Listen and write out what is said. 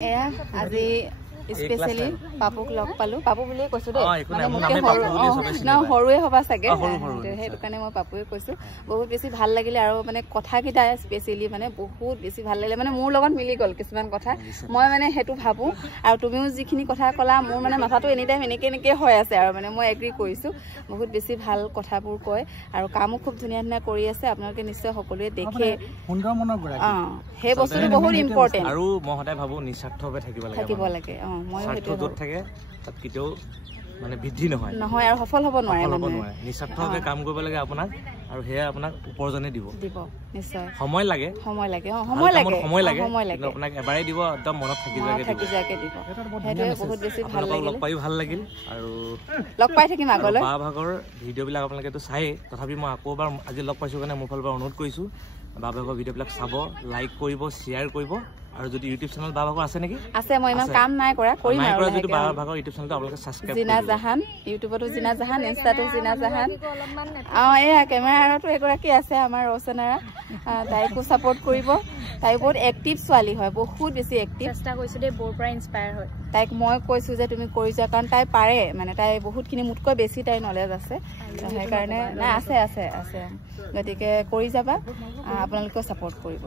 এয়া আজি স্পেশালি পাপুক লগ পালো পাপু বুলিয়ে কৈছো দে না হৰুৱে হবা চাগে সেইটো কাৰণে মই পাপুৱে কৈছো বহুত বেছি ভাল লাগিলে আৰু মানে কথা কিটা স্পেশালি মানে বহুত বেছি ভাল লাগিলে মানে মোৰ লগত মিলি গল কিছুমান কথা মই মানে হেতু ভাবো আৰু তুমিও যিখিনি কথা কলা মোৰ মানে মাথাটো এনি টাইম এনেকে হৈ আছে আৰু মানে মই এগ্ৰি কৰিছো বহুত বেছি ভাল কথাবোৰ কয় আৰু কামো খুব ধুনিয়া ধুনিয়া কৰি আছে আপোনালোকে নিশ্চয় সকলোৱে দেখে সুন্দৰ মনৰ গৰাকী হে বস্তুটো বহুত ইম্পৰ্টেন্ট আৰু মই সদায় ভাবো নিস্বাৰ্থভাৱে থাকিব লাগে মই হেতু যত থাকে তাত কিটো মানে বৃদ্ধি নহয় আৰু সফল হ'ব নোৱাৰে নিস্বাৰ্থভাৱে কাম কৰিব লাগে আপোনাক আৰু হেয়া আপোনাক উপাৰ্জনে দিব নিশ্চয় সময় লাগে আপোনাক এবাৰে দিব একদম মনত থাকি যাকে দিব হেতু বহুত বেছি ভাল লাগিল লগ পাই ভাল লাগিল আৰু লগ পাই থাকিম আগলৈ বা ভাগৰ ভিডিও বিলাক আপোনালোকে তো চাই তথাপি মই আকৌ এবাৰ আজি লগ পাইছো কাৰণে মোৰ ফালৰ পৰা অনুৰোধ কৰিছো বা ভাগৰ ভিডিও বিলাক চাব লাইক কৰিব শেয়াৰ কৰিব আৰু যদি ইউটিউব চেনেল বা ভাগৰ আছে নেকি আছে মই ইমান কাম নাই কৰা কৰিম আৰু যদি বা ভাগৰ ইউটিউব চেনেলটো আপোনালোকে সাবস্ক্ৰাইব জিনা জাহান ইউটিউবতো জিনা জাহান ইনষ্টাতো জিনা জাহান এয়া কেমেৰাটো এগৰাকী আছে আমাৰ ৰচনাৰা তাইকো সাপোৰ্ট কৰিব তাই বহুত এক্টিভ ছোৱালী হয় বহুত বেছি এক্টিভ চেষ্টা কৰিছো দে বৰ পৰা ইনস্পায়াৰ হয় তাইক মই কৈছো যে তুমি কৰি যোৱা কাৰণ তাই পাৰে মানে তাই বহুতখিনি মুতকৈ বেছি তাই নলেজ আছে সেইকাৰণে না আছে গতিকে কৰি যাবা আপোনালোকেও সাপোৰ্ট কৰিব